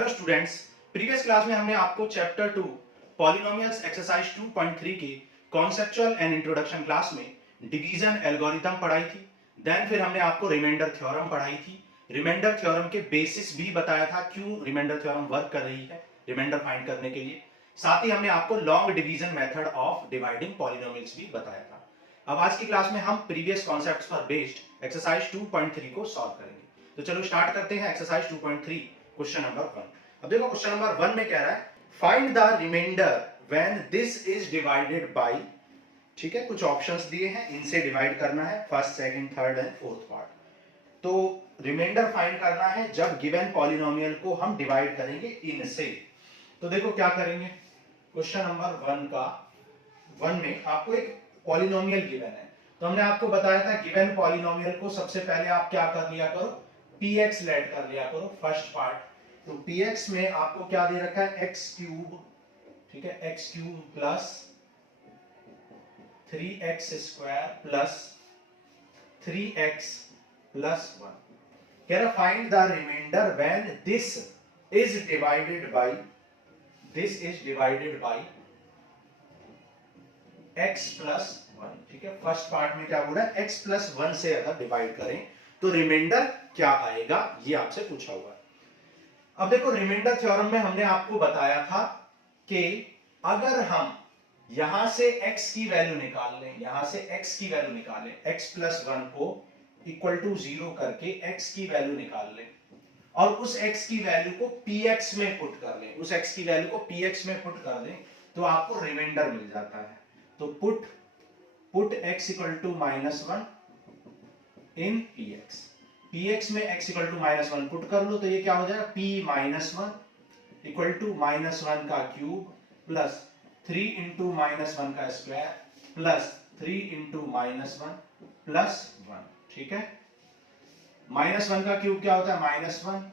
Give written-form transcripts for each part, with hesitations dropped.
Hello students, previous class में हमने आपको चैप्टर 2 पॉलिनोमियल्स एक्सरसाइज 2.3 के कॉन्सेप्चुअल एंड इंट्रोडक्शन क्लास में डिवीजन एल्गोरिथम पढ़ाई थी। देन फिर हमने आपको रिमाइंडर थ्योरम पढ़ाई थी। रिमाइंडर थ्योरम के बेसिस भी बताया था, क्यों रिमाइंडर थ्योरम वर्क कर रही है रिमाइंडर फाइंड करने के लिए। साथ ही हमने आपको long division method of dividing polynomials भी बताया था। अब आज की क्लास में हम प्रीवियस कॉन्सेप्ट्स पर बेस्ड एक्सरसाइज 2.3 को सॉल्व करेंगे। तो चलो स्टार्ट करते हैं एक्सरसाइज 2.3 क्वेश्चन नंबर 1। अब देखो क्वेश्चन नंबर 1 में कह रहा है find the remainder when this is divided by, ठीक है, कुछ ऑप्शंस दिए हैं, इनसे डिवाइड करना है first, second, third and fourth part. तो रिमाइंडर फाइंड करना है जब गिवन पॉलिनोमियल को हम डिवाइड करेंगे इनसे। तो देखो क्या करेंगे, क्वेश्चन नंबर 1 में आपको एक पॉलिनोमियल गिवन है। तो हमने आपको बताया था गिवन पॉलिनोमियल को सबसे पहले आप क्या कर लिया करो, px लेट कर लिया करो फर्स्ट पार्ट। तो px में आपको क्या दे रखा है, x क्यूब, ठीक है, x cube plus 3x square plus 3x plus 1। कह रहा find the remainder when this is divided by x plus 1, ठीक है। फर्स्ट पार्ट में क्या बोल रहा है, x प्लस 1 से अगर डिवाइड करें तो रिमाइंडर क्या आएगा, ये आपसे पूछा हुआ है। अब देखो रिमाइंडर थ्योरम में हमने आपको बताया था कि अगर हम यहां से x की वैल्यू निकाल लें, यहां से x की वैल्यू निकालें, x प्लस 1 को इक्वल टू 0 करके x की वैल्यू निकाल लें और उस x की वैल्यू को px में पुट कर लें, उस x की वैल्यू को px में पुट कर दें तो आपको रिमाइंडर मिल जाता है। तो put x equal to -1 in px में x इक्वल टू -1 पुट कर लो तो ये क्या हो जाएगा, p -1 इक्वल टू -1 का क्यूब प्लस 3 इंटू -1 का स्क्वायर प्लस 3 इंटू -1 प्लस 1, ठीक है। -1 का क्यूब क्या होता है, -1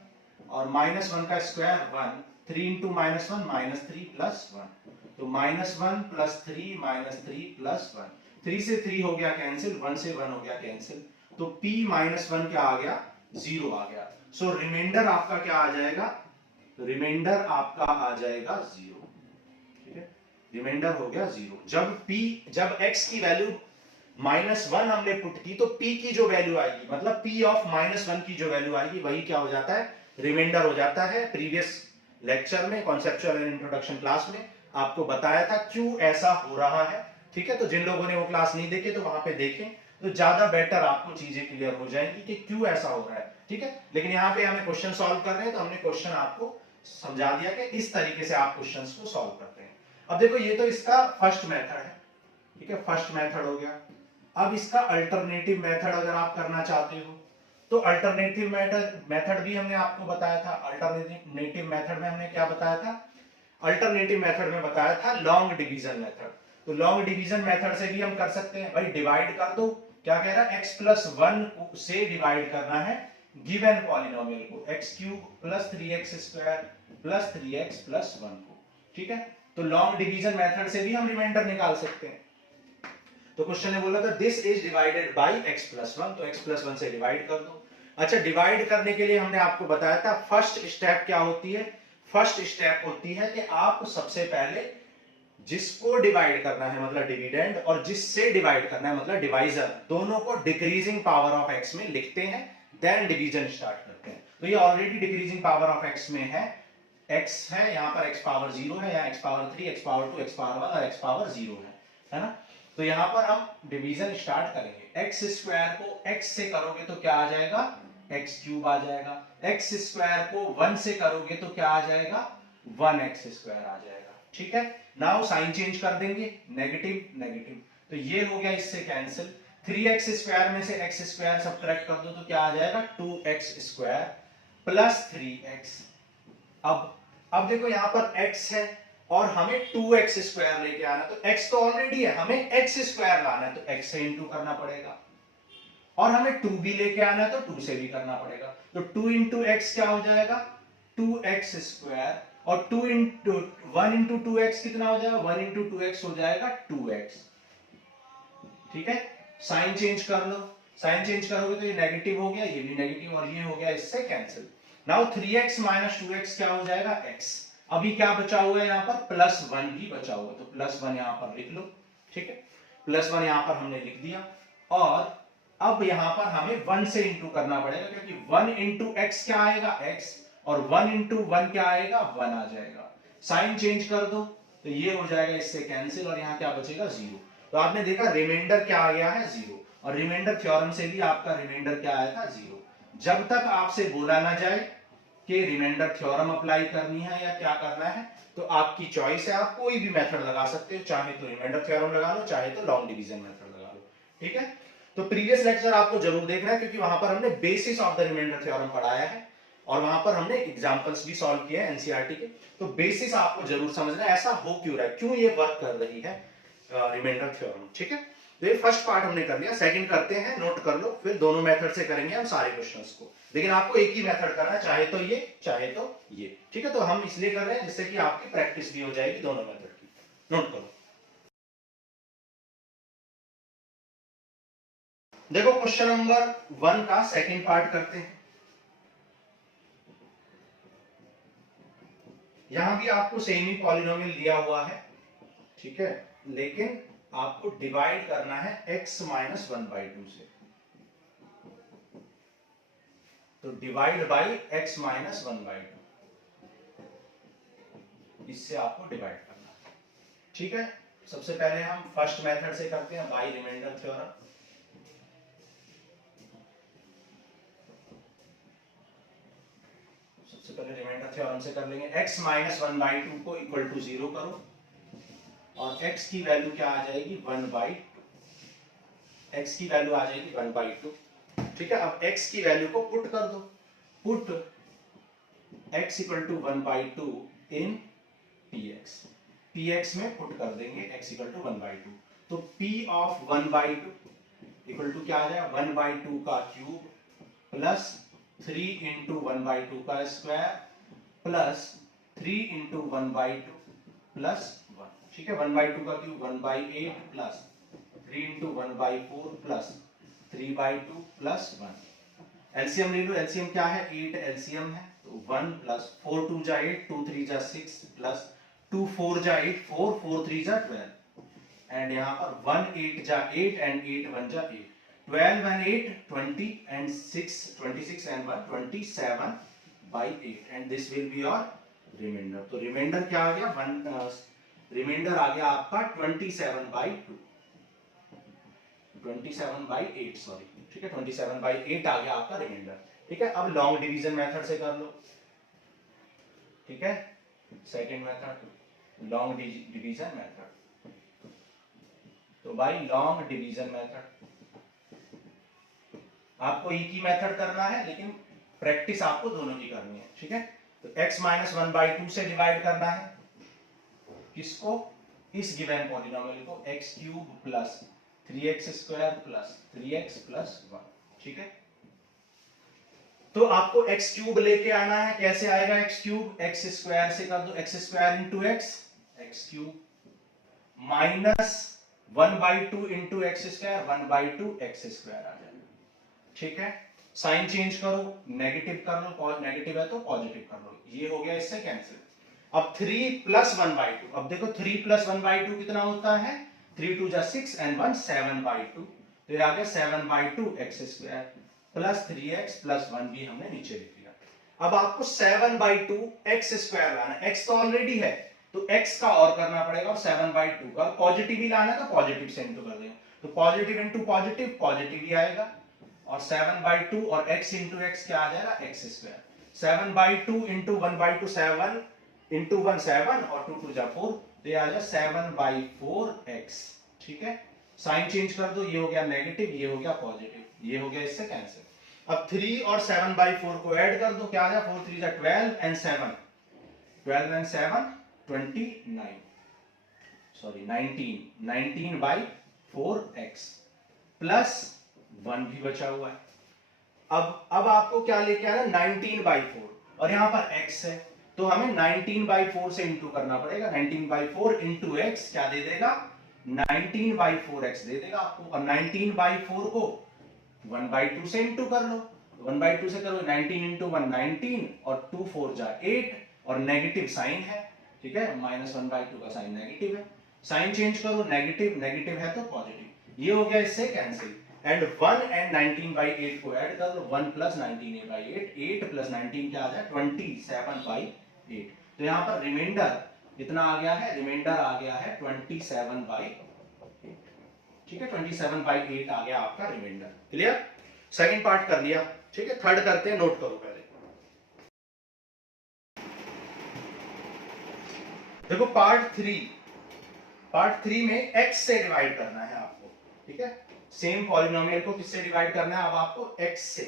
और -1 का स्क्वायर 1, 3 इंटू -1 -3 प्लस 1। तो -1 प्लस 3 -3 प्लस 1, 3 से 3 हो गया कैंसिल, 1 से 1 हो गया कैंसिल। तो p -1 क्या आ गया, 0 आ गया। सो रिमाइंडर आपका क्या आ जाएगा, रिमाइंडर आपका आ जाएगा 0, ठीक है। रिमाइंडर हो गया 0 जब x की वैल्यू -1 हमने पुट की तो p की जो वैल्यू आएगी, मतलब p ऑफ -1 की जो वैल्यू आएगी वही क्या हो जाता है, रिमाइंडर हो जाता है। प्रीवियस लेक्चर में कॉन्सेप्चुअल एंड इंट्रोडक्शन क्लास में आपको बताया था क्यों ऐसा हो रहा है, ठीक है। तो जिन लोगों ने वो क्लास नहीं देखे तो वहां पे देखें तो ज्यादा बेटर आपको चीजें क्लियर हो जाएंगी कि क्यों ऐसा हो रहा है, ठीक है। लेकिन यहाँ पे हमें क्वेश्चन सॉल्व कर रहे हैं तो हमने क्वेश्चन आपको समझा दिया कि इस तरीके से आप क्वेश्चंस को सॉल्व करते हैं। अब देखो ये तो इसका फर्स्ट मेथड है, ठीक है, फर्स्ट मेथड हो गया। अब इसका अल्टरनेटिव मेथड अगर आप करना चाहते हो तो अल्टरनेटिव मेथड भी हमने आपको बताया था। अल्टरनेटिव मेथड में हमने क्या बताया था, अल्टरनेटिव मेथड में बताया था लॉन्ग डिवीजन मेथड। तो लॉन्ग डिवीजन मेथड से भी हम कर सकते हैं, भाई डिवाइड कर दो, क्या कह रहा है, x प्लस 1 से डिवाइड करना है गिवन पॉलिनोमियल को, x cube plus 3x square plus 3x plus 1 को, ठीक है। तो लॉन्ग डिवीजन मेथड से भी हम रिमाइंडर निकाल सकते हैं। तो क्वेश्चन ने बोला था this is divided by x plus 1, तो x प्लस 1 से डिवाइड कर दो। अच्छा, डिवाइड करने के लिए हमने आपको बताया था फर्स्ट स्टेप क्या होती है, फर्स्ट स्टेप होती है कि आप सबसे पहले जिसको डिवाइड करना है मतलब डिविडेंड और जिससे डिवाइड करना है मतलब डिवाइजर, दोनों को डिक्रीजिंग पावर ऑफ x में लिखते हैं, देन डिवीजन स्टार्ट करते हैं। तो ये already decreasing power of x में है, x है यहाँ पर, x पावर 0 है, यहाँ x power 3, x power 2, x power 1 और x पावर 0 है ना। तो यहाँ पर हम डिवीजन स्टार्ट करेंगे। x स्क्वायर को x से करोगे तो क्या आ जाएगा, x क्यूब आ जाएगा। x स्क्वायर को 1 से करोगे तो क्या आ जाएगा, 1x स्क्वायर आ जाएगा, ठीक है। नाउ साइन चेंज कर देंगे, नेगेटिव नेगेटिव, तो ये हो गया इससे कैंसिल। 3x स्क्वायर में से x स्क्वायर सब्ट्रैक्ट कर दो तो क्या आ जाएगा, 2x स्क्वायर प्लस 3x। अब देखो यहां पर x है और हमें 2x स्क्वायर लेके आना, तो x तो ऑलरेडी है, हमें x स्क्वायर लाना है तो x से इंटू करना पड़ेगा, और हमें 2 भी लेके आना है तो 2 से भी करना पड़ेगा। तो 2 इंटू एक्स क्या हो जाएगा, 2x स्क्वायर, और 2 इंटू 1 इंटू 2x कितना हो जाएगा, 1 इंटू 2x हो जाएगा 2x, ठीक है। साइन चेंज कर लो, साइन चेंज करोगे तो ये नेगेटिव हो गया, ये भी नेगेटिव, और ये हो गया इससे cancel. Now 3x minus 2x क्या हो जाएगा x। अभी क्या बचा हुआ है यहाँ पर +1 भी बचा हुआ है, तो +1 यहाँ पर लिख लो, ठीक है, +1 यहाँ पर हमने लिख दिया। और अब यहाँ पर हमें 1 से इंटू करना पड़ेगा, क्योंकि 1 इंटू एक्स क्या आएगा x, और 1 इंटू 1 क्या आएगा 1 आ जाएगा। साइन चेंज कर दो तो ये हो जाएगा इससे कैंसिल, और यहाँ क्या बचेगा 0। तो आपने देखा रिमाइंडर क्या आ गया है 0, और रिमाइंडर थ्योरम से भी आपका रिमाइंडर क्या आया था 0। जब तक आपसे बोला ना जाए कि रिमाइंडर थ्योरम अप्लाई करनी है या क्या करना है, तो आपकी चॉइस है, आप कोई भी मेथड लगा सकते हो, चाहे तो रिमाइंडर थ्योरम लगा लो, चाहे तो लॉन्ग डिवीजन मेथड लगा लो, ठीक है। तो प्रीवियस लेक्चर आपको जरूर देखना है, क्योंकि वहां पर हमने basis of the remainder theorem पढ़ाया है, और वहां पर हमने एग्जांपल्स भी सॉल्व किए हैं एनसीईआरटी के। तो बेसिस आपको जरूर समझना है, ऐसा हो क्यों रहा है, क्यों ये वर्क कर रही है रिमाइंडर थ्योरम, ठीक है। तो ये फर्स्ट पार्ट हमने कर लिया, सेकंड करते हैं, नोट कर लो, फिर दोनों मेथड से करेंगे हम सारे क्वेश्चंस को, लेकिन आपको एक ही मेथड करना है, चाहे तो ये चाहे तो ये, ठीक है। तो हम इसलिए कर रहे हैं जिससे कि आपकी प्रैक्टिस भी हो जाएगी दोनों मेथड की। नोट करो, देखो क्वेश्चन नंबर 1 का सेकंड पार्ट करते हैं। यहां भी आपको सेम ही पॉलिनोमियल दिया हुआ है, ठीक है, लेकिन आपको डिवाइड करना है x माइनस 1/2 से। तो डिवाइड बाई x माइनस 1/2, इससे आपको डिवाइड करना है, ठीक है। सबसे पहले हम फर्स्ट मेथड से करते हैं, बाई रिमाइंडर थ्योरम। सबसे पहले रिमाइंडर थ्योरम से कर लेंगे, x माइनस 1/2 को इक्वल टू 0 करो, और x की वैल्यू क्या आ जाएगी 1/2, x की वैल्यू आ जाएगी 1/2, ठीक है। अब x की वैल्यू को पुट कर दो, put x equal to 1/2 in px, px में पुट कर देंगे x इक्वल टू 1/2, तो p ऑफ 1/2 इक्वल टू क्या आ जाएगा 1/2 का क्यूब प्लस 3 इंटू 1/2 का स्क्वायर प्लस 3 इंटू 1/2 प्लस 1, ठीक है। 1/2 का cube 1/8 plus 3 into 1/4 plus 3/2 plus 1। LCM ले लो, एलसीएम क्या है 8 एलसीएम है, तो 1 प्लस 4 2 जा 8, 2 3 जा 6 प्लस 2 4 जा 8, 4 4 3 जा 12, एंड यहाँ पर 1 8 जा 8 एंड 8 1 जा 8, 12 and 8 20 and 6 26 and 1 27/8, and this will be your remainder। तो रिमाइंडर क्या आ गया 1, रिमाइंडर आ गया आपका 27/2, 27/8 सॉरी, ठीक है, 27/8 आ गया आपका रिमाइंडर, ठीक है। अब लॉन्ग डिवीजन मेथड से कर लो, ठीक है, second method long division method. तो भाई लॉन्ग डिवीजन मेथड आपको एक ही मेथड करना है, लेकिन प्रैक्टिस आपको दोनों की करनी है, ठीक है। तो x माइनस 1/2 से डिवाइड करना है किसको, इस गिवन पॉलिनोमियल को, x cube plus 3x square plus 3x plus 1, ठीक है। तो आपको x क्यूब लेके आना है, कैसे आएगा x क्यूब, x स्क्वायर से कर दो, x square into x cube minus 1/2 into x square 1/2 x square आ जाएगा, ठीक है। साइन चेंज करो, नेगेटिव कर लो, नेगेटिव है तो पॉजिटिव कर लो, ये हो गया इससे कैंसिल। अब 3 प्लस 1/2, अब देखो 3 प्लस 1/2 कितना होता है, 3 2 जा 6 एंड 1 7/2, तो ये आ गया 7/2 x square plus 3x plus 1 भी हमने नीचे लिख दिया। अब आपको 7/2 x स्क्वायर लाना है, x तो ऑलरेडी है, तो x का और करना पड़ेगा, और 7/2 का पॉजिटिव ही लाना है, तो पॉजिटिव से इंटू कर देंगे, तो पॉजिटिव इंटू पॉजिटिव पॉजिटिव ही आएगा, और 7/2 और x इंटू x क्या आ जाएगा x स्क्वायर, 7/2 इंटू 1/2 7 इंटू 1 7 और 2 2 जा 4, तो ये आ जाएगा 7/4x, ठीक है। साइन चेंज कर दो, ये हो गया नेगेटिव, ये हो गया पॉजिटिव, ये हो गया इससे कैंसिल। अब 3 और 7/4 को ऐड कर दो, क्या आ जाएगा 4 3 जा 12 and 7 12 and 7 29 sorry 19 19/4x plus 1 भी बचा हुआ है। अब आपको क्या लेके आना 19/4, और यहां पर x है, तो हमें 19/4 से इंटू करना पड़ेगा, 19/4 इंटू x क्या दे देगा 19/4x दे देगा आपको, और 19/4 को 1/2 से इंटू कर लो, 1/2 से करो 19 इंटू 1 19 और 2 4 जा 8 और नेगेटिव साइन है, ठीक है, -1/2 का साइन नेगेटिव है, साइन चेंज करो, नेगेटिव नेगेटिव है तो पॉजिटिव, ये हो गया इससे कैंसिल। एंड 1 एंड 19/8 को ऐड कर लो, 1 प्लस 19/8, 8 प्लस 19 क्या आ जाए 27/8। तो यहाँ पर रिमाइंडर कितना आ गया है, रिमाइंडर आ गया है 27/8, ठीक है, 27/8 आ गया आपका रिमाइंडर। क्लियर, सेकंड पार्ट कर लिया, ठीक है, थर्ड करते हैं, नोट करो पहले। देखो पार्ट थ्री में x से डिवाइड करना है आपको, ठीक है, सेम पॉलिनोमियल को किससे डिवाइड करना है अब आपको, x से।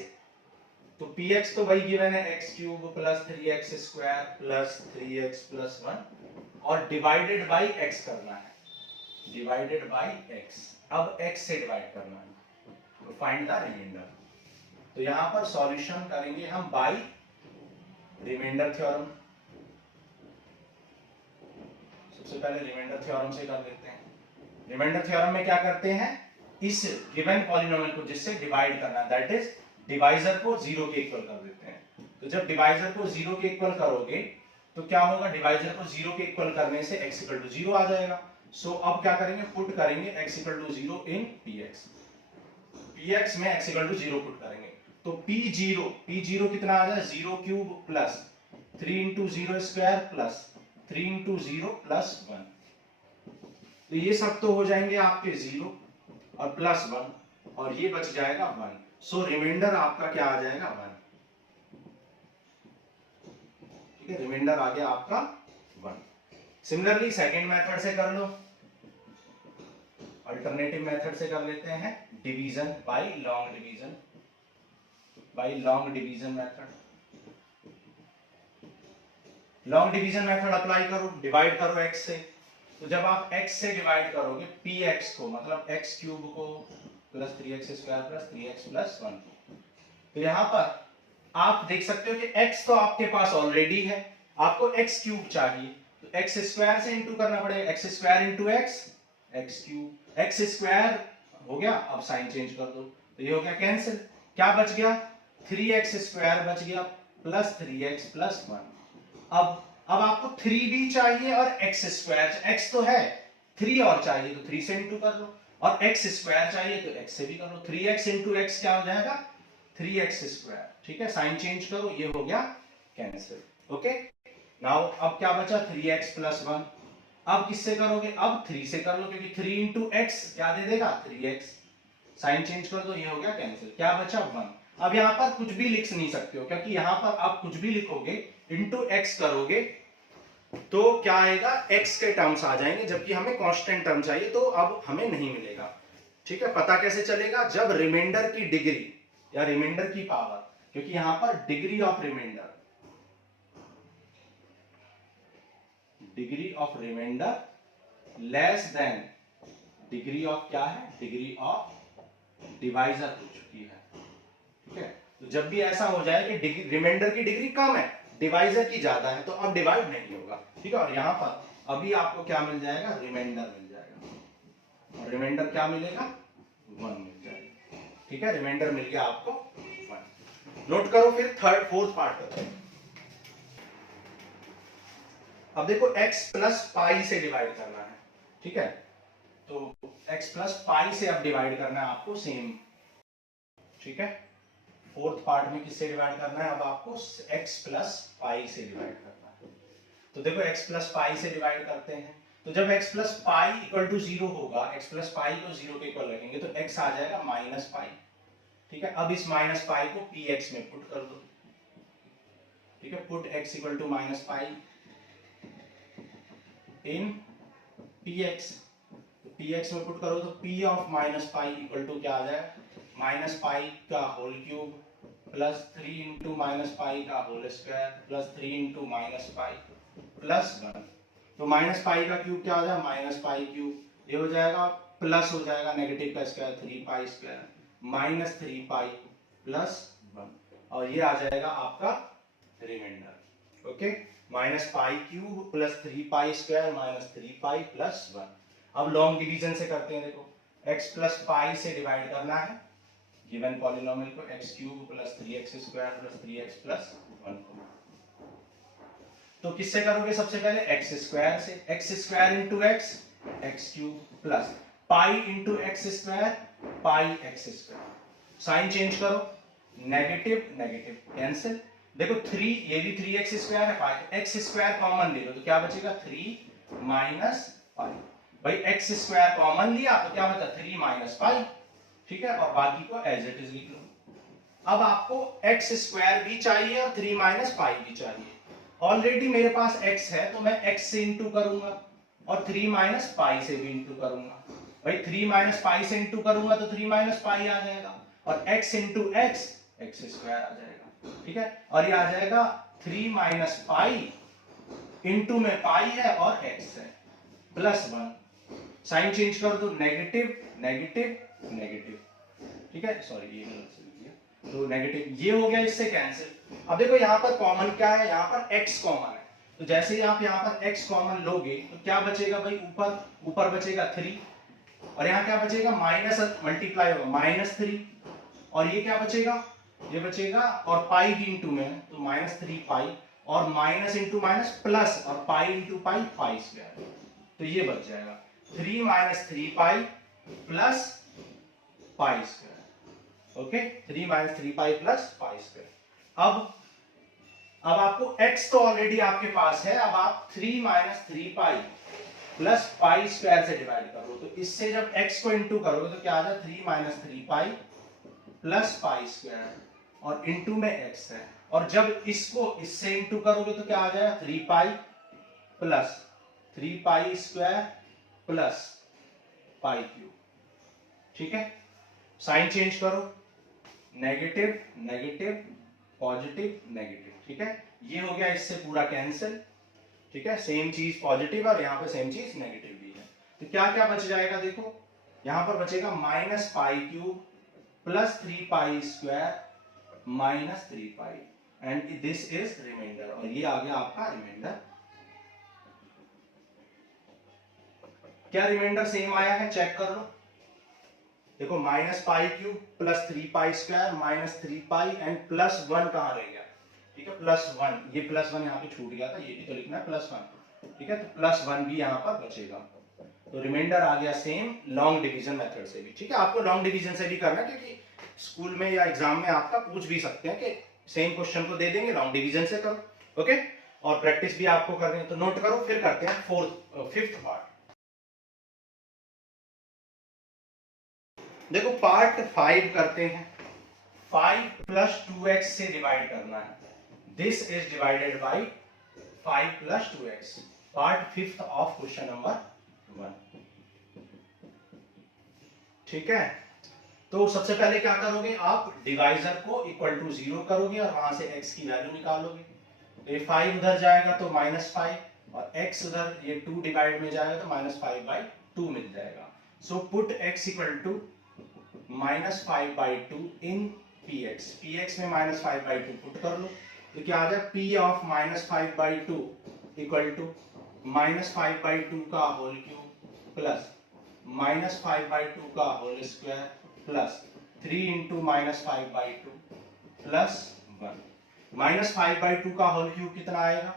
तो px तो वही गिवन है x cube plus 3x square plus 3x plus 1 और डिवाइडेड बाई x करना है, डिवाइडेड बाई x। अब x से डिवाइड करना है, तो फाइंड द रिमाइंडर। तो यहां पर सॉल्यूशन करेंगे हम बाई रिमाइंडर थ्योरम। सबसे पहले रिमाइंडर थ्योरम से कर लेते हैं। रिमाइंडर थ्योरम में क्या करते हैं, इस गिवन पॉलिनोमियल को जिससे डिवाइड करना, दैट इज डिवाइजर को 0 के इक्वल कर देते हैं। तो जब डिवाइजर को 0 के इक्वल करोगे तो क्या होगा, डिवाइजर को 0 के इक्वल करने से x इक्वल टू 0 आ जाएगा। सो अब क्या करेंगे, पुट करेंगे x equal to 0 in px, px में x इक्वल टू 0 पुट करेंगे। तो p0 कितना आ जाए, 0 cube plus 3 into 0 square plus 3 into 0 plus 1। तो ये सब तो हो जाएंगे आपके 0 और प्लस 1 और ये बच जाएगा 1। सो रिमाइंडर आपका क्या आ जाएगा 1, ठीक है, रिमाइंडर आ गया आपका 1। सिमिलरली सेकंड मेथड से कर लो, अल्टरनेटिव मेथड से कर लेते हैं, division by long division, by long division method. Long division method apply करो, डिवाइड करो x से। तो जब आप x से डिवाइड करोगे px को, मतलब x क्यूब को plus 3x square plus 3x plus 1, तो यहां पर आप देख सकते हो कि x तो आपके पास ऑलरेडी है, आपको x क्यूब चाहिए, तो x स्क्वायर से इंटू करना पड़ेगा, x square into x, x cube, x square हो गया। अब साइन चेंज कर दो, तो ये हो गया कैंसिल, क्या बच गया, 3x स्क्वायर बच गया प्लस 3x प्लस 1। अब आपको 3 भी चाहिए और x स्क्वायर, x तो है, 3 और चाहिए तो 3 से इंटू कर लो, और x स्क्वायर चाहिए तो x से भी कर लो, 3x इंटू x क्या हो जाएगा 3x स्क्वायर, ठीक है, साइन चेंज करो, ये हो गया कैंसिल। ओके, नाउ अब क्या बचा 3x प्लस 1। अब किससे करोगे, अब 3 से कर लो, क्योंकि 3 इंटू x क्या दे देगा 3x, साइन चेंज कर दो, ये हो गया कैंसिल, क्या बचा 1। अब यहां पर कुछ भी लिख नहीं सकते हो, क्योंकि यहां पर आप कुछ भी लिखोगे इंटू x करोगे तो क्या आएगा, x के टर्म्स आ जाएंगे, जबकि हमें कांस्टेंट टर्म चाहिए, तो अब हमें नहीं मिलेगा। ठीक है, पता कैसे चलेगा, जब रिमाइंडर की डिग्री या रिमाइंडर की पावर, क्योंकि यहां पर degree of remainder less than degree of क्या है, डिग्री ऑफ डिवाइजर हो चुकी है। ठीक है, तो जब भी ऐसा हो जाए कि रिमाइंडर की डिग्री कम है, डिवाइजर की ज्यादा है, तो अब डिवाइड नहीं होगा। ठीक है, और यहां पर अभी आपको क्या मिल जाएगा, रिमाइंडर मिल जाएगा, और रिमाइंडर क्या मिलेगा 1 मिल जाएगा। ठीक है, रिमाइंडर मिल गया आपको 1। नोट करो, फिर थर्ड फोर्थ पार्ट करते हैं। अब देखो x प्लस पाई से डिवाइड करना है, ठीक है, तो x प्लस पाई से अब डिवाइड करना है आपको सेम। ठीक है, फोर्थ पार्ट में किससे डिवाइड करना है, अब आपको x प्लस पाई से डिवाइड करना है। तो देखो x प्लस पाई से डिवाइड करते हैं, तो जब x plus pi equal to 0 होगा, x प्लस पाई को 0 के इक्वल रखेंगे तो x आ जाएगा माइनस पाई। ठीक है, अब इस माइनस पाई को px में पुट कर दो। ठीक है, put x equal to minus pi in px, px में पुट करो तो p of minus pi equal to क्या आ जाए, माइनस पाई का whole cube plus 3 into minus pi का whole square plus 3 into minus pi plus 1। तो minus pi का क्यूब क्या आ जाए, माइनस पाई क्यूब, ये हो जाएगा प्लस हो जाएगा नेगेटिव का square 3 pi square minus 3 pi plus 1, और ये आ जाएगा आपका remainder. Okay, minus pi cube plus 3 pi square minus 3 pi plus 1। अब लॉन्ग डिवीजन से करते हैं, देखो x प्लस पाई से डिवाइड करना है, गिवन पॉलिनोमियल को x cube plus 3x square plus 3x plus 1। तो किससे करोगे? सबसे पहले एक्स स्क्वायर से, x square into x, x cube plus pi into x square, pi x square. Sign change करो, नेगेटिव नेगेटिव कैंसिल। देखो 3, ये भी 3x स्क्वायर है, पाई एक्स स्क्वायर कॉमन ले लो तो क्या बचेगा? 3 माइनस पाई। भाई एक्स स्क्वायर कॉमन लिया तो क्या बचा? 3 माइनस पाई। ठीक है, और बाकी को एज इट इज लिख लो। अब आपको एक्स स्क्वायर भी चाहिए और 3 माइनस पाई भी चाहिए। ऑलरेडी मेरे पास x है तो मैं x से इंटू करूंगा और 3 माइनस पाई से भी इंटू करूंगा। भाई 3 माइनस पाई से इंटू करूंगा तो 3 माइनस पाई आ जाएगा और x इंटू x, एक्स स्क्वायर आ जाएगा। ठीक है, और ये आ जाएगा 3 माइनस पाई इंटू में पाई है और x है प्लस 1। साइन चेंज कर दो, नेगेटिव नेगेटिव नेगेटिव। ठीक है, सॉरी ये गलत से लिख दिया, तो नेगेटिव ये हो गया, इससे कैंसिल। अब देखो यहाँ पर कॉमन क्या है? यहाँ पर x कॉमन है, तो जैसे ही आप यहाँ पर x कॉमन लोगे तो क्या बचेगा भाई? ऊपर बचेगा 3 और यहाँ क्या बचेगा? माइनस मल्टीप्लाई होगा -3 और ये क्या बचेगा? ये बचेगा और पाई भी इंटू में तो -3 पाई और माइनस इंटू माइनस प्लस और pi into pi, pi square. तो ये बच जाएगा 3 minus 3 pi plus pi square. Okay, 3 minus 3 pi plus pi square. अब आपको x तो ऑलरेडी आपके पास है, अब आप 3 minus 3 pi plus pi square से डिवाइड करो तो इससे जब x को इंटू करोगे तो क्या आ जाए? 3 minus 3 pi plus pi square और इंटू में x है, और जब इसको इससे इंटू करोगे तो क्या आ जाएगा? 3 pi plus 3 pi square plus pi cube. ठीक है, साइन चेंज करो, नेगेटिव नेगेटिव पॉजिटिव नेगेटिव। ठीक है, ये हो गया, इससे पूरा कैंसिल। ठीक है, सेम चीज पॉजिटिव और यहाँ पे सेम चीज नेगेटिव भी है, तो क्या क्या बच जाएगा? देखो यहाँ पर बचेगा minus pi cube plus 3 pi square minus 3 pi and this is remainder, और ये आ गया आपका रिमाइंडर। क्या रिमाइंडर सेम आया है? चेक कर लो। देखो minus pi cube plus 3 pi square minus 3 pi and plus 1 कहां रह गया? ठीक है, प्लस 1, ये प्लस 1 यहाँ पे छूट गया था, ये भी तो लिखना है प्लस 1। ठीक है, तो प्लस 1 भी यहाँ पर बचेगा, तो रिमाइंडर आ गया सेम लॉन्ग डिवीजन मेथड से भी। ठीक है, आपको लॉन्ग डिवीजन से भी करना है क्योंकि स्कूल में या एग्जाम में आपका पूछ भी सकते हैं कि सेम क्वेश्चन को दे देंगे, लॉन्ग डिवीजन से करो। ओके, और प्रैक्टिस भी आपको करनी है, तो नोट करो, फिर करते हैं फिफ्थ पार्ट। देखो पार्ट 5 करते हैं। 5 प्लस 2x से डिवाइड करना है, this is divided by 5 plus 2x। Part 5 of question number 1। ठीक है, तो सबसे पहले क्या करोगे? आप डिवाइजर को इक्वल टू 0 करोगे और वहां से x की वैल्यू निकालोगे। तो ये 5 उधर जाएगा तो -5 और x उधर ये 2 डिवाइड में जाएगा तो -5/2 मिल जाएगा। So put x equal to -5/2 in px। px में -5/2 पुट कर लो तो क्या आ जाए? p ऑफ -5/2 इक्वल टू -5/2 का होल क्यूब प्लस -5/2 का whole square plus 3 into -5/2 plus 1। -5/2 का होल क्यूब कितना आएगा?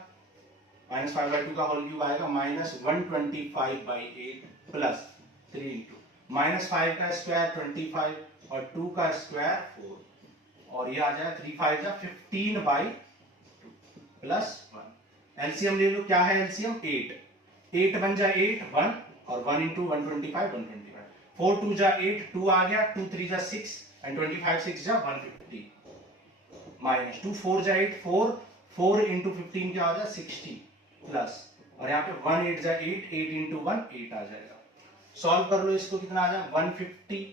-5/2 का होल क्यूब आएगा -125/8 प्लस 3 इंटू -5 का स्क्वायर 25 और 2 का स्क्वायर 4 और ये आ जाएगा 3 5 जा 15/2 प्लस 1। एलसीएम ले लो, क्या है एलसीएम? 8 बन जा 8 1 और 1 इंटू 125 125 4 2 जा 8 2 आ गया 2 3 जा 6 एंड 25 6 जा 150 माइनस 2 4 जा 8 4 4 इंटू 15 क्या आ जाए? 60 प्लस और यहाँ पे 1 8 जा 8 8 इंटू 1 8 आ जाएगा। सॉल्व कर लो इसको, कितना आ जाएगा? 150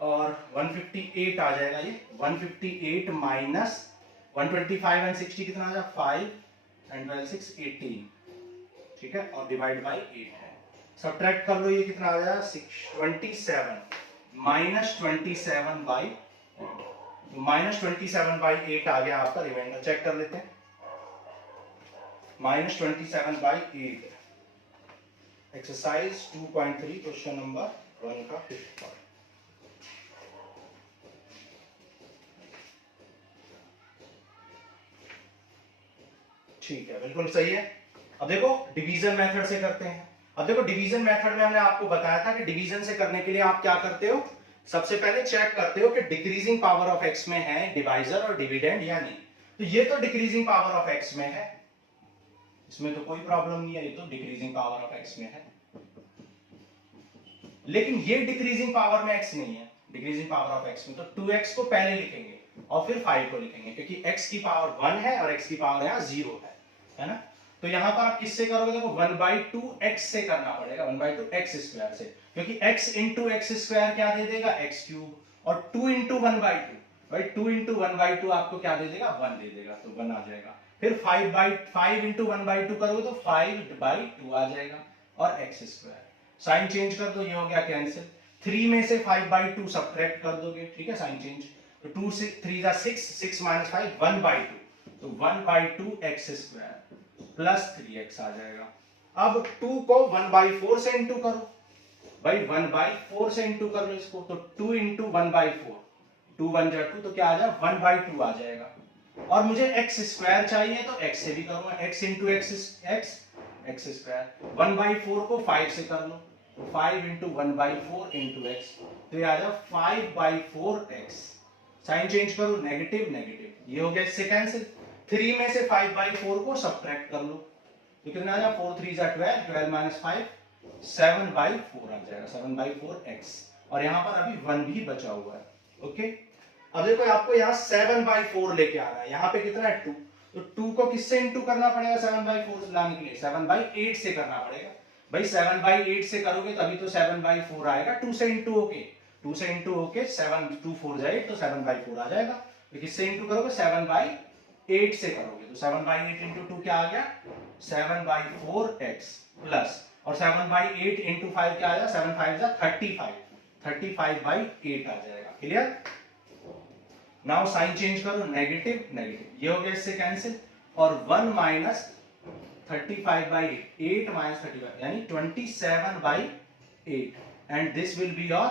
और 158 आ जाएगा। ये 158 माइनस 125 एंड 60 कितना आ जाएगा? 5 एंड 12 6 18। ठीक है, और डिवाइड बाई 8 है। सब्ट्रैक्ट कर लो, ये कितना आ जाएगा? 27 माइनस 27/8 तो -27/8 आ गया आपका रिमाइंडर। चेक कर लेते हैं, -27/8 एक्सरसाइज 2.3 क्वेश्चन नंबर 1 का 5th पार्ट। ठीक है, बिल्कुल सही है। अब देखो डिवीजन मेथड से करते हैं। अब देखो डिवीजन मेथड में हमने आपको बताया था कि डिवीजन से करने के लिए आप क्या करते हो, सबसे पहले चेक करते हो कि डिक्रीजिंग पावर ऑफ एक्स में है डिवाइजर और डिविडेंड या नहीं। तो ये तो डिक्रीजिंग पावर ऑफ एक्स में है, इसमें तो कोई प्रॉब्लम नहीं है, ये तो डिक्रीजिंग पावर ऑफ एक्स में है। लेकिन ये डिक्रीजिंग पावर में एक्स नहीं है, डिक्रीजिंग पावर ऑफ एक्स में तो 2x को पहले लिखेंगे और फिर 5 को लिखेंगे, क्योंकि x की पावर 1 है और x की पावर यहाँ 0 है ना। तो यहाँ पर आप किससे करोगे, देखो 1/2x से करना पड़ेगा, 1/2x स्क्वायर से, क्योंकि x इंटू एक्स स्क्वायर क्या दे देगा, x क्यूब, और 2 इंटू 1/2 भाई 2 इंटू 1/2 आपको क्या दे देगा, 1 दे देगा, तो 1 आ जाएगा। फिर 5 इंटू 1/2 करोगे तो 5/2 आ जाएगा और x स्क्वायर, साइन चेंज कर दो, ये हो गया कैंसिल। 3 में से 5/2 सब्ट्रैक्ट कर दोगे, ठीक है, साइन चेंज, तो 2 से 3 जा 6, 6 माइनस 5 1/2, तो 1/2 x स्क्वायर प्लस 3x आ जाएगा। अब 2 को 1/4 से इंटू करो, भाई 1/4 से इंटू कर लो इसको, तो 2 इंटू 1/4, 2 1 जा 2, तो क्या आ जाएगा 1/2 आ जाएगा। और मुझे x स्क्वायर चाहिए तो x से भी करूंगा, x इंटू x स्क्वायर, 1/4 को 5 से कर लो, 5 इंटू 1/4 इंटू एक्स, तो ये आ जाए 5/4x, साइन चेंज करो, नेगेटिव नेगेटिव, ये हो गया इससे कैंसिल। 3 में से 5/4 को सब्ट्रैक्ट कर लो, तो कितना आ जाएगा, 4 3 जा 12, 12 माइनस 5 7/4 आ जाएगा, 7/4x, और यहाँ पर अभी 1 भी बचा हुआ है, ओके। अब देखो आपको यहाँ 7/4 लेके आना है, यहाँ पे कितना है 2, तो 2 को किससे इंटू करना पड़ेगा 7/4 लाने के लिए, 7/8 से करना पड़ेगा। भाई 7/8 से करोगे तभी तो 7/4 आएगा, 2 से इंटू होके, 2 से इंटू होके 7 2 4 जाए तो 7/4 आ जाएगा। तो किससे इंटू करोगे, 7/8 से करोगे, तो 7/8 इंटू 2 क्या आ गया, 7/4x प्लस, और 7/8 इंटू 5 क्या आ जाएगा, 7 5 जा 35, 35/8 आ जाएगा, क्लियर। नाउ साइन चेंज करो, नेगेटिव नेगेटिव, ये हो गया इससे कैंसिल, और 1 माइनस 35/8, 8 माइनस 35 यानी 27/8, and this will be your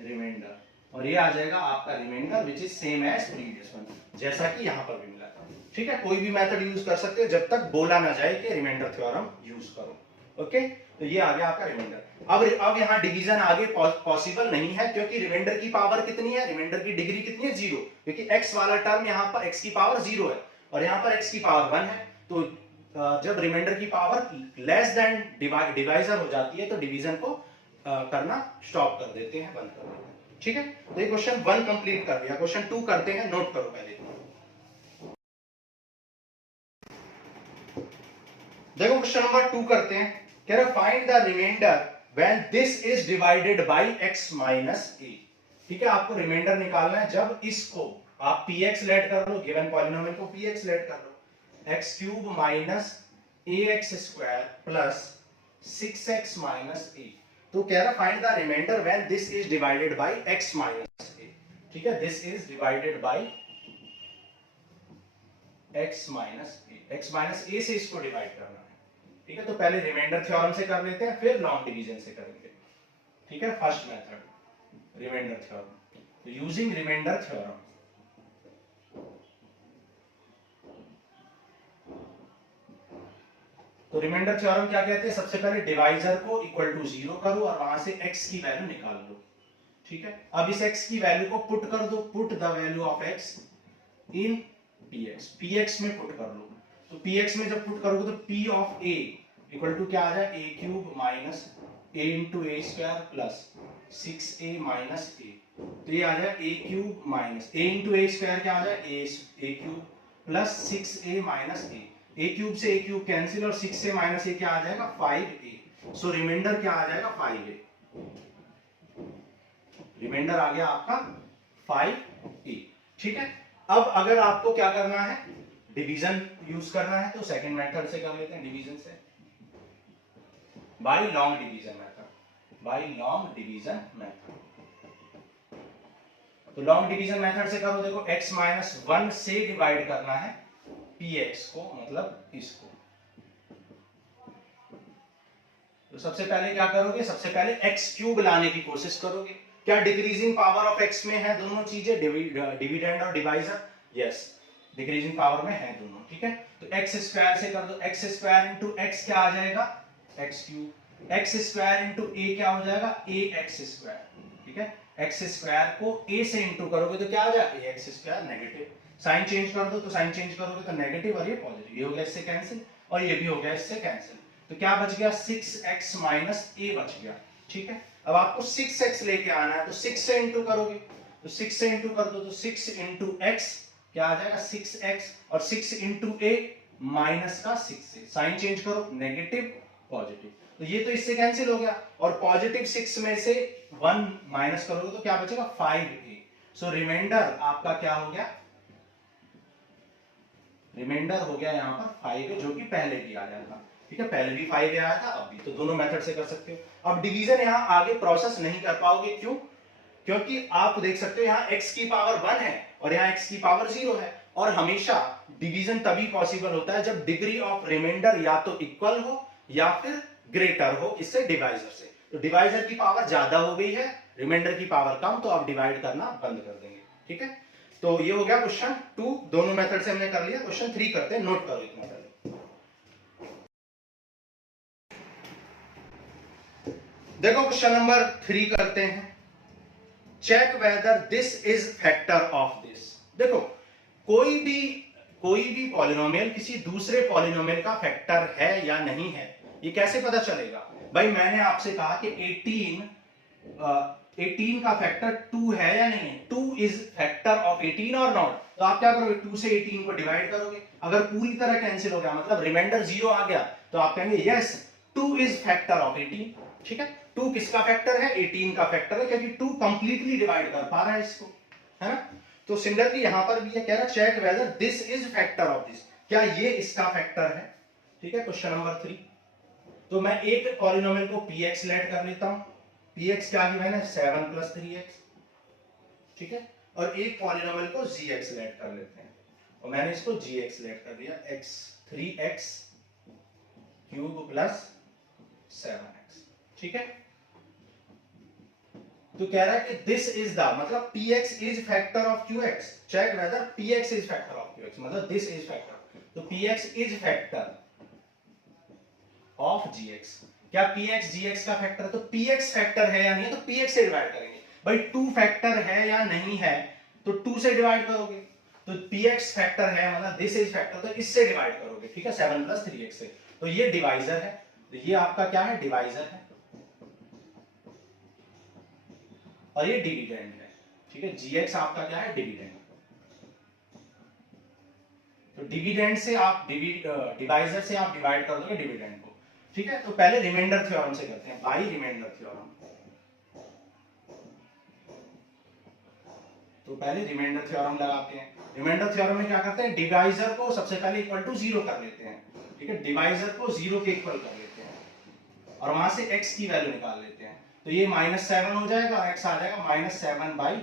remainder, और ये आ जाएगा आपका remainder which is same as previous one, जैसा कि यहां पर भी मिला था, ठीक है। कोई भी मेथड यूज कर सकते हो जब तक बोला ना जाए कि रिमाइंडर थ्योरम यूज करो, ओके। तो ये आ गया आपका रिमाइंडर। अब यहाँ डिवीजन आगे पॉसिबल नहीं है, क्योंकि रिमाइंडर की पावर कितनी है, रिमाइंडर की डिग्री कितनी है, 0, क्योंकि x वाला टर्म यहाँ पर x की पावर 0 है और यहाँ पर x की पावर 1 है। तो जब रिमाइंडर की पावर लेस देन डिवाइजर हो जाती है तो डिवीजन को करना स्टॉप कर देते हैं, बंद कर देते हैं, ठीक है। तो ये क्वेश्चन 1 कंप्लीट कर दिया। क्वेश्चन 2 करते हैं, नोट करो पहले। देखो क्वेश्चन नंबर 2 करते हैं, कह रहा find the remainder when this is divided by x minus a, ठीक है। आपको रिमाइंडर निकालना है जब इसको आप px लेट कर लो, गिवन पॉलिनोमियल को px लेट कर लो, x cube minus ax square plus 6x minus a, तो कह रहा find the remainder when this is divided by x minus a, ठीक है। This is divided by x minus a से इसको डिवाइड करना है, ठीक है। तो पहले रिमाइंडर थ्योरम से कर लेते हैं, फिर लॉन्ग डिवीजन से करेंगे, ठीक है। फर्स्ट मेथड रिमाइंडर थ्योरम, तो यूजिंग रिमाइंडर थ्योरम, तो रिमाइंडर थ्योरम क्या कहते हैं, सबसे पहले डिवाइजर को इक्वल टू 0 करो और वहां से x की वैल्यू निकाल लो, ठीक है। अब इस x की वैल्यू को पुट कर दो, put the value of x in px में पुट कर लो, तो px में जब पुट करोगे तो p of a equal to क्या आ जाए, a cube minus a into a square plus 6a minus a, तो ये आ जाए a cube minus a into a square क्या आ जाए, a cube plus 6a minus a cube से a क्यूब कैंसिल, और 6 से माइनस a क्या आ जाएगा, 5a, सो रिमाइंडर क्या आ जाएगा, 5a, रिमाइंडर आ गया आपका 5a, ठीक है। अब अगर आपको क्या करना है, डिवीजन यूज करना है, तो सेकंड मेथड से कर लेते हैं, डिवीजन से, by long division method, by long division method. तो लॉन्ग डिवीजन मेथड से करो, देखो x माइनस 1 से डिवाइड करना है px को, मतलब इसको, तो सबसे पहले क्या करोगे, सबसे पहले x क्यूब लाने की कोशिश करोगे। क्या डिक्रीजिंग पावर ऑफ x में है दोनों चीजें, डिविडेंड और डिवाइजर, यस। डिक्रीजिंग पावर में है दोनों, ठीक है। तो एक्स स्क्वायर से कर दो, एक्स स्क्वायर इंटू एक्स क्या आ जाएगा, x cube, x square into a क्या हो जाएगा, ए एक्स स्क्वायर, ठीक है। एक्स स्क्वायर को ए से इंटू करोगे तो क्या हो जाएगा, a x square, negative, sign change कर दो तो साइन चेंज करोगे तो नेगेटिव और ये पॉजिटिव, ये हो गया इससे कैंसिल और ये भी हो गया इससे कैंसिल। तो क्या बच गया, 6x माइनस ए बच गया, ठीक है। अब आपको 6x लेके आना है तो 6 से इंटू करोगे, तो 6 से इंटू कर दो तो 6 इंटू एक्स क्या आ जाएगा 6x, और 6 इंटू ए माइनस का 6 से साइन चेंज करो, नेगेटिव पॉजिटिव, तो ये तो इससे कैंसिल हो गया, और पॉजिटिव 6 में से 1 माइनस करोगे तो क्या बचेगा 5a। सो रिमाइंडर आपका क्या हो गया, रिमाइंडर हो गया यहाँ पर 5a, जो कि पहले भी आया था, ठीक है, पहले भी 5a आया था, अब भी, तो दोनों मेथड से कर सकते हो। अब डिवीजन यहाँ आगे प्रोसेस नहीं कर पाओगे, क्यों, क्योंकि आप देख सकते हो यहाँ x की पावर 1 है और यहाँ x की पावर 0 है, और हमेशा डिवीजन तभी पॉसिबल होता है जब डिग्री ऑफ रिमाइंडर या तो इक्वल हो या फिर ग्रेटर हो इससे डिवाइजर से। तो डिवाइजर की पावर ज्यादा हो गई है, रिमाइंडर की पावर कम, तो आप डिवाइड करना बंद कर देंगे, ठीक है। तो ये हो गया क्वेश्चन 2, दोनों मेथड से हमने कर लिया। क्वेश्चन 3 करते हैं, नोट करो इतना पहले। देखो क्वेश्चन नंबर 3 करते हैं, check whether this is factor of this. देखो कोई भी पॉलिनोमियल किसी दूसरे पॉलिनोमियल का फैक्टर है या नहीं है, ये कैसे पता चलेगा भाई, मैंने आपसे कहा कि 18 का फैक्टर 2 है या नहीं है, 2 इज फैक्टर ऑफ 18 और नॉट, तो आप क्या करोगे 2 से 18 को डिवाइड करोगे, अगर पूरी तरह कैंसिल हो गया मतलब रिमाइंडर 0 आ गया तो आप कहेंगे यस 2 इज फैक्टर ऑफ 18, ठीक है। 2 किसका फैक्टर है, 18 का फैक्टर है, क्योंकि 2 कंप्लीटली डिवाइड कर पा रहा है इसको, है ना। तो सिमिलरली यहां पर भी ये कह रहा है check whether this is factor of this, क्या ये इसका फैक्टर है, ठीक है। क्वेश्चन नंबर 3, तो मैं एक पॉलिनोमियल को px लेट कर लेता हूं, px क्या गिवन है 7 + 3x, ठीक है, और एक पॉलिनोमियल को gx लेट कर लेते हैं, और मैंने इसको gx लेट कर दिया, x 3x cube plus 7x, ठीक है। तो कह रहा है कि दिस इज द, मतलब px is factor of qx, check whether px is factor of qx, मतलब दिस इज फैक्टर, तो px is factor of gx, क्या px gx का फैक्टर है, तो px फैक्टर है या नहीं है तो px से डिवाइड करेंगे, भाई 2 फैक्टर है या नहीं है तो 2 से डिवाइड करोगे, तो px फैक्टर है मतलब दिस इज फैक्टर, तो इससे डिवाइड करोगे, ठीक है, 7 + 3x से, तो ये डिवाइजर है, तो ये आपका क्या है, डिवाइजर है, और ये डिविडेंड है, ठीक है, gx आपका क्या है, डिविडेंड, तो डिविडेंड से आप डिवाइजर से आप डिवाइड कर दोगे डिविडेंड को, ठीक है। तो पहले रिमाइंडर थ्योरम से करते हैं, बाई रिमाइंडर थ्योरम, तो पहले रिमाइंडर थ्योरम लगाते हैं। रिमाइंडर थ्योरम में क्या करते हैं, डिवाइजर को सबसे पहले इक्वल टू 0 कर लेते हैं, ठीक है, डिवाइजर को 0 के इक्वल कर लेते हैं और वहां से x की वैल्यू निकाल लेते हैं, तो ये -7 हो जाएगा और x आ जाएगा -7/3,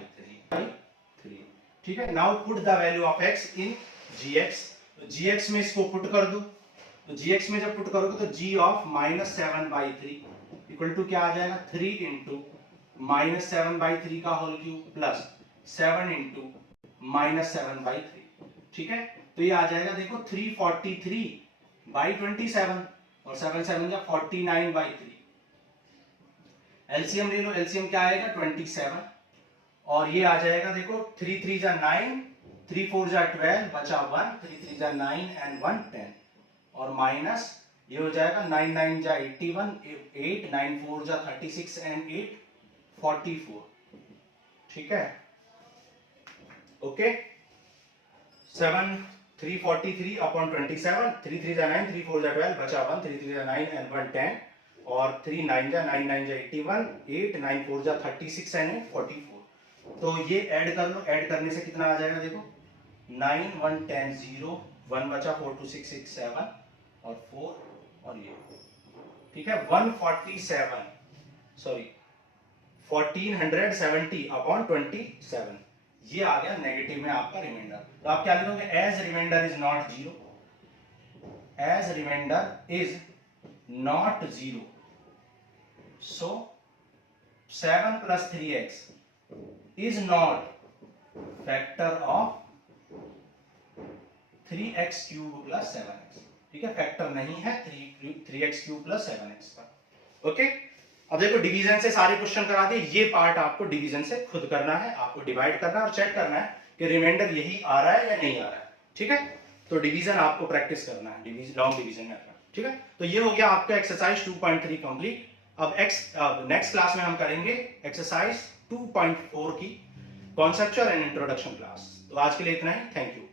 ठीक है। Now put the value of x in gx, तो gx में इसको पुट कर दो, तो gx में जब पुट करोगे तो g ऑफ -7/3 इक्वल टू क्या आ जाएगा 3 इंटू -7/3 का होल क्यूब प्लस 7 इंटू -7/3, ठीक है। तो ये आ जाएगा देखो 343/27 और 7 7 जा 49/3, एलसीएम ले लो, एलसीएम क्या आएगा 27, और ये आ जाएगा देखो 3 3 जा 9, 3 4 जा 12, बचा 1, 3 3 जा 9 एंड 1 10, और माइनस ये हो जाएगा 9 9 जा 81, 8 9 4 जा 36 एंड 8 44, ठीक है, ओके। 7 343/27, 3 3 जा 9, 3 4 जा 12, बचा 1, 3 3 जा 9 एंड 1 10, और 3 9 जा 9 9 जा 81, 8 9 4 जा 36 एंड 44, तो ये ऐड कर लो, ऐड करने से कितना आ जाएगा देखो 9 1 10 0, 1 बचा 4 2 6 6 7 और 4 और ये, ठीक है, 147 सॉरी 1470/27, ये आ गया नेगेटिव में आपका रिमाइंडर, तो आप क्या लिखोगे as remainder is not 0, as remainder is not 0, so 7 + 3x is not factor of 3x cube plus 7x, ठीक है, फैक्टर नहीं है 3x क्यूब प्लस 7x का। ओके, अब देखो डिवीजन से सारे क्वेश्चन करा दिए, ये पार्ट आपको डिवीजन से खुद करना है, आपको डिवाइड करना है और चेक करना है कि रिमाइंडर यही आ रहा है या नहीं आ रहा है, ठीक है। तो डिवीजन आपको प्रैक्टिस करना है, लॉन्ग डिवीजन में, ठीक है। तो ये हो गया आपका एक्सरसाइज 2.3 कंप्लीट। अब नेक्स्ट क्लास में हम करेंगे एक्सरसाइज 2.4 की कॉन्सेप्चुअल एंड इंट्रोडक्शन क्लास। तो आज के लिए इतना ही, थैंक यू।